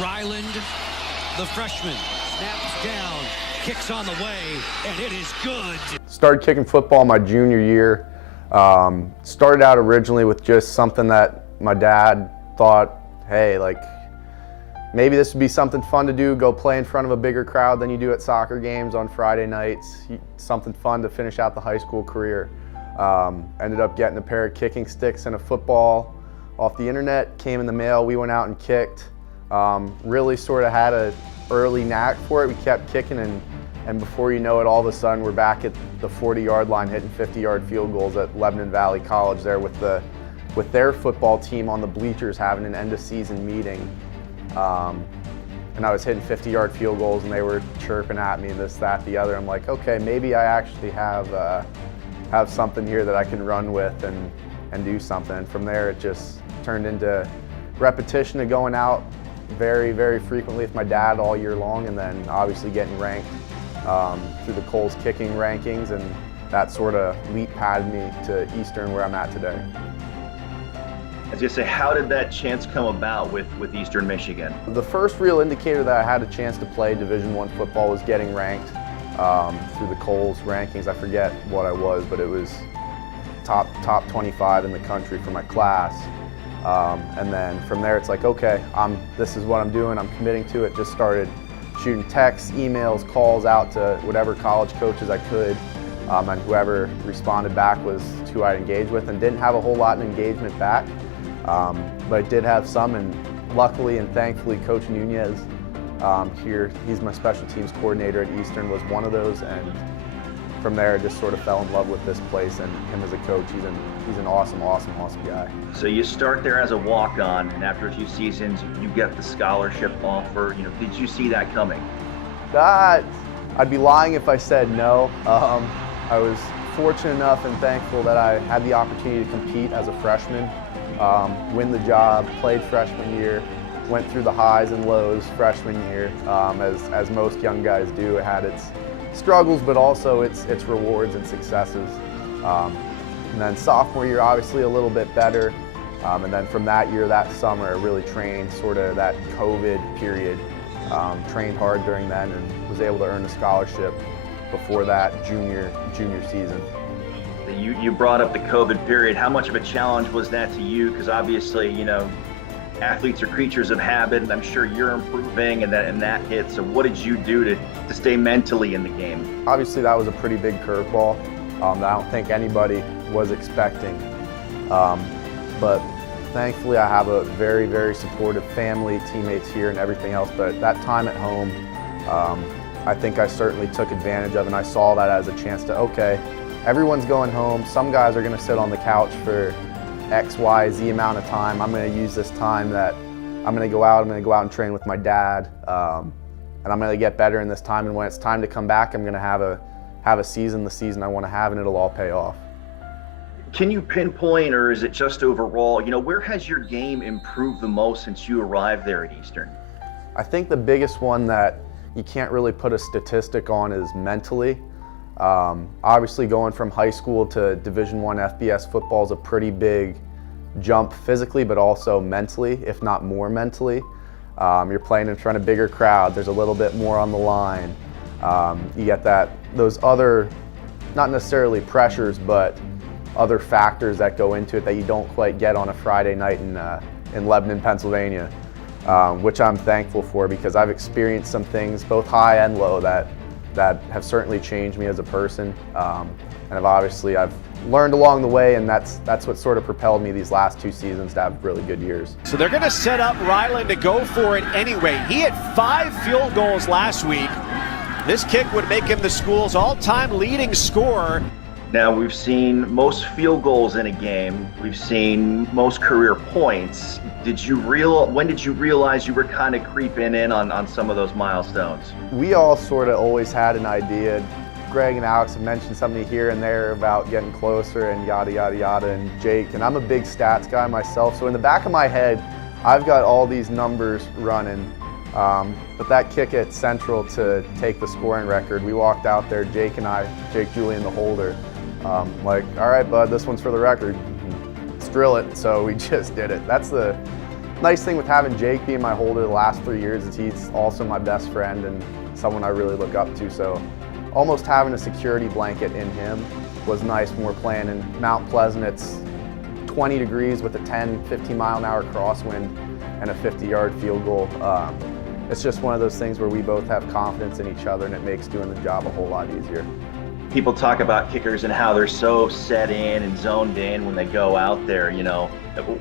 Ryland, the freshman, snaps down, kicks on the way, and it is good. Started kicking football my junior year. Started out originally with just something that my dad thought, hey, like, maybe this would be something fun to do, go play in front of a bigger crowd than you do at soccer games on Friday nights, something fun to finish out the high school career. Ended up getting a pair of kicking sticks and a football off the internet, came in the mail, we went out and kicked. Really sort of had an early knack for it. We kept kicking, and before you know it, all of a sudden we're back at the 40-yard line hitting 50-yard field goals at Lebanon Valley College there with their football team on the bleachers having an end-of-season meeting. And I was hitting 50-yard field goals and they were chirping at me, this, that, the other. I'm like, okay, maybe I actually have something here that I can run with and do something. And from there, it just turned into repetition of going out very, very frequently with my dad all year long, and then obviously getting ranked through the Coles kicking rankings, and that sort of leap padded me to Eastern where I'm at today. I was gonna say, how did that chance come about with Eastern Michigan? The first real indicator that I had a chance to play Division I football was getting ranked through the Coles rankings. I forget what I was, but it was top 25 in the country for my class. And then from there, it's like, okay, this is what I'm doing. I'm committing to it. Just started shooting texts, emails, calls out to whatever college coaches I could, and whoever responded back was who I'd engage with, and didn't have a whole lot of engagement back. But I did have some, and luckily and thankfully, Coach Nunez here, he's my special teams coordinator at Eastern, was one of those, and from there I just sort of fell in love with this place and him as a coach. He's an awesome guy. So you start there as a walk-on, and after a few seasons, you get the scholarship offer. You know, did you see that coming? I'd be lying if I said no. I was fortunate enough and thankful that I had the opportunity to compete as a freshman, win the job, played freshman year, went through the highs and lows freshman year, as most young guys do. It had its struggles, but also its rewards and successes. And then sophomore year, obviously a little bit better. And then from that year, that summer, I really trained sort of that COVID period. Trained hard during then and was able to earn a scholarship before that junior season. You brought up the COVID period. How much of a challenge was that to you? Because obviously, you know, athletes are creatures of habit, and I'm sure you're improving, and that hit. So what did you do to stay mentally in the game? Obviously, that was a pretty big curveball that I don't think anybody was expecting. But thankfully, I have a very, very supportive family, teammates here, and everything else. But that time at home, I think I certainly took advantage of, and I saw that as a chance to, okay, everyone's going home. Some guys are going to sit on the couch for X, Y, Z amount of time. I'm going to use this time that I'm going to go out and train with my dad, and I'm going to get better in this time. And when it's time to come back, I'm going to have a season, the season I want to have, and it'll all pay off. Can you pinpoint, or is it just overall, you know, where has your game improved the most since you arrived there at Eastern? I think the biggest one that you can't really put a statistic on is mentally. Obviously going from high school to Division I FBS football is a pretty big jump physically, but also mentally, if not more mentally. You're playing in front of a bigger crowd. There's a little bit more on the line. You get those other, not necessarily pressures, but other factors that go into it that you don't quite get on a Friday night in Lebanon, Pennsylvania, which I'm thankful for, because I've experienced some things, both high and low, that have certainly changed me as a person, and I've learned along the way, and that's what sort of propelled me these last 2 seasons to have really good years. So they're going to set up Ryland to go for it anyway. He had 5 field goals last week. This kick would make him the school's all-time leading scorer. Now, we've seen most field goals in a game. We've seen most career points. When did you realize you were kind of creeping in on some of those milestones? We all sort of always had an idea. Greg and Alex have mentioned something here and there about getting closer and yada, yada, yada, and Jake. And I'm a big stats guy myself, so in the back of my head, I've got all these numbers running. But that kick at Central to take the scoring record, we walked out there, Jake Julian, the holder, like, all right, bud, this one's for the record. Let's drill it. So we just did it. That's nice thing with having Jake being my holder the last 3 years is he's also my best friend and someone I really look up to. So almost having a security blanket in him was nice when we're playing in Mount Pleasant. It's 20 degrees with a 10, 15 mile an hour crosswind and a 50-yard field goal. It's just one of those things where we both have confidence in each other and it makes doing the job a whole lot easier. People talk about kickers and how they're so set in and zoned in when they go out there, you know.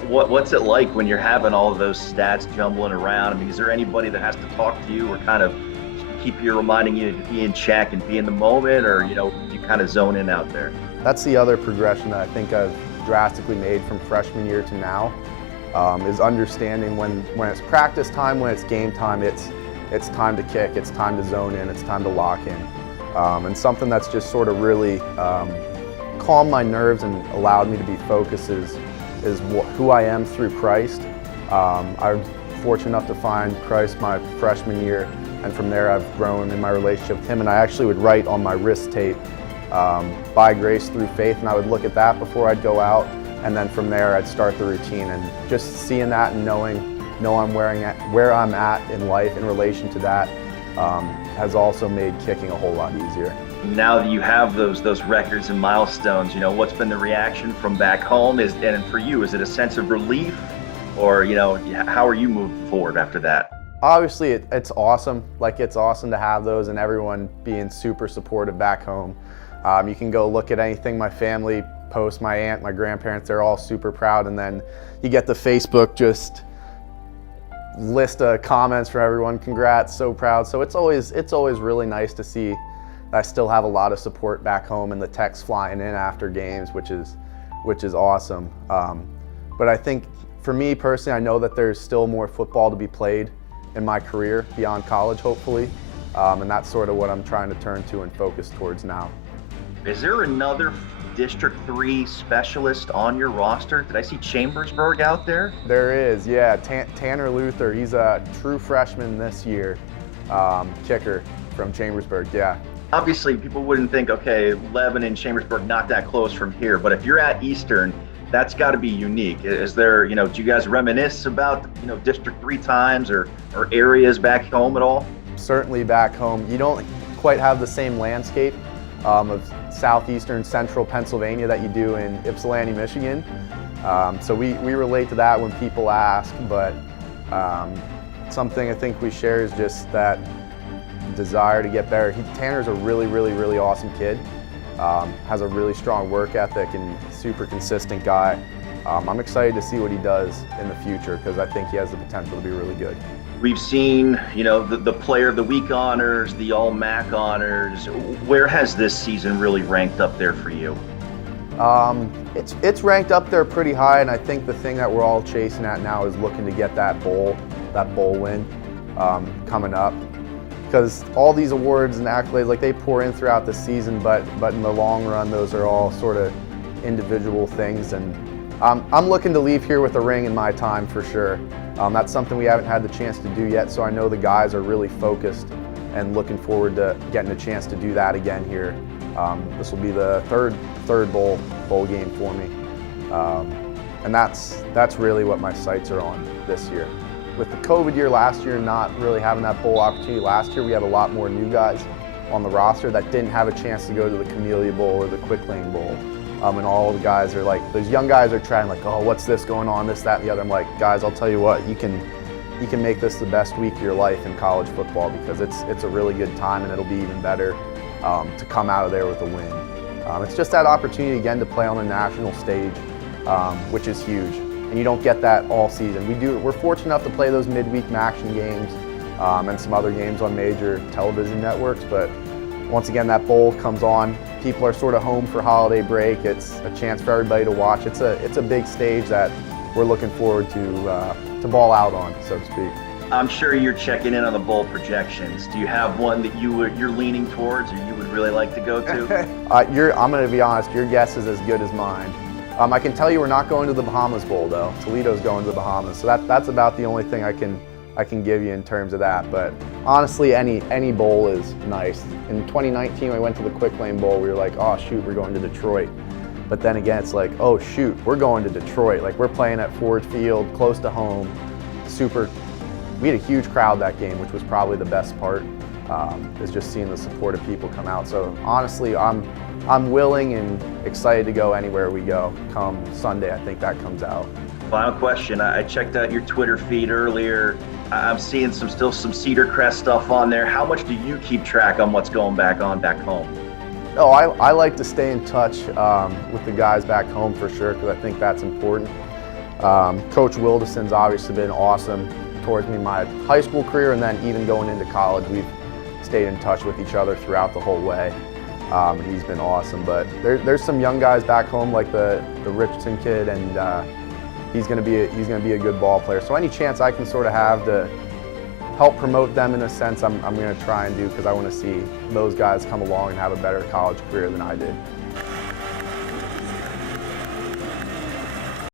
What's it like when you're having all of those stats jumbling around? I mean, is there anybody that has to talk to you or kind of keep you, reminding you to be in check and be in the moment, or, you know, you kind of zone in out there? That's the other progression that I think I've drastically made from freshman year to now, is understanding when it's practice time, when it's game time, it's time to kick, it's time to zone in, it's time to lock in. And something that's just sort of really calmed my nerves and allowed me to be focused is who I am through Christ. I was fortunate enough to find Christ my freshman year, and from there I've grown in my relationship with him, and I actually would write on my wrist tape, by grace through faith, and I would look at that before I'd go out, and then from there I'd start the routine, and just seeing that and knowing where I'm at in life in relation to that has also made kicking a whole lot easier. Now that you have those records and milestones, you know, what's been the reaction from back home? And for you, is it a sense of relief, or, you know, how are you moving forward after that? Obviously, it's awesome. Like, it's awesome to have those and everyone being super supportive back home. You can go look at anything my family posts, my aunt, my grandparents, they're all super proud. And then you get the Facebook just list of comments from everyone, congrats, so proud. So it's always really nice to see that I still have a lot of support back home and the texts flying in after games, which is awesome. But I think for me personally, I know that there's still more football to be played in my career beyond college, hopefully. And that's sort of what I'm trying to turn to and focus towards now. Is there another District 3 specialist on your roster? Did I see Chambersburg out there? There is, yeah. Tanner Luther, he's a true freshman this year, kicker from Chambersburg, yeah. Obviously, people wouldn't think, okay, Lebanon and Chambersburg, not that close from here, but if you're at Eastern, that's got to be unique. Is there, you know, do you guys reminisce about, you know, District 3 times or areas back home at all? Certainly back home. You don't quite have the same landscape of southeastern central Pennsylvania that you do in Ypsilanti, Michigan. So we relate to that when people ask, but something I think we share is just that desire to get better. Tanner's a really, really, really awesome kid. Has a really strong work ethic and super consistent guy. I'm excited to see what he does in the future because I think he has the potential to be really good. We've seen, you know, the Player of the Week honors, the All-MAC honors. Where has this season really ranked up there for you? It's ranked up there pretty high, and I think the thing that we're all chasing at now is looking to get that bowl win coming up. Because all these awards and accolades, like, they pour in throughout the season, but in the long run, those are all sort of individual things. And I'm looking to leave here with a ring in my time for sure. That's something we haven't had the chance to do yet, so I know the guys are really focused and looking forward to getting a chance to do that again here. This will be the third bowl game for me, and that's really what my sights are on this year. With the COVID year last year, not really having that bowl opportunity last year, we have a lot more new guys on the roster that didn't have a chance to go to the Camellia Bowl or the Quick Lane Bowl. And all the guys are like, those young guys are trying like, oh, what's this going on, this, that, and the other. I'm like, guys, I'll tell you what, you can make this the best week of your life in college football because it's a really good time and it'll be even better to come out of there with a win. It's just that opportunity again to play on a national stage, which is huge. And you don't get that all season. We're fortunate enough to play those midweek action games and some other games on major television networks, but once again, that bowl comes on. People are sort of home for holiday break. It's a chance for everybody to watch. It's a big stage that we're looking forward to ball out on, so to speak. I'm sure you're checking in on the bowl projections. Do you have one that you're leaning towards or you would really like to go to? I'm going to be honest, your guess is as good as mine. I can tell you we're not going to the Bahamas Bowl though. Toledo's going to the Bahamas, so that's about the only thing I can give you in terms of that. But honestly, any bowl is nice. In 2019, we went to the Quick Lane Bowl. We were like, oh shoot, we're going to Detroit. But then again, it's like, oh shoot, we're going to Detroit. Like, we're playing at Ford Field, close to home. we had a huge crowd that game, which was probably the best part, is just seeing the support of people come out. So honestly, I'm willing and excited to go anywhere we go come Sunday. I think that comes out. Final question. I checked out your Twitter feed earlier. I'm seeing still some Cedar Crest stuff on there. How much do you keep track on what's going back home? Oh, I like to stay in touch with the guys back home for sure, because I think that's important. Coach Wildeson's obviously been awesome towards me my high school career, and then even going into college, we've stayed in touch with each other throughout the whole way. He's been awesome, but there's some young guys back home like the Richardson kid, and he's going to be a good ball player. So any chance I can sort of have to help promote them in a sense, I'm going to try and do, because I want to see those guys come along and have a better college career than I did.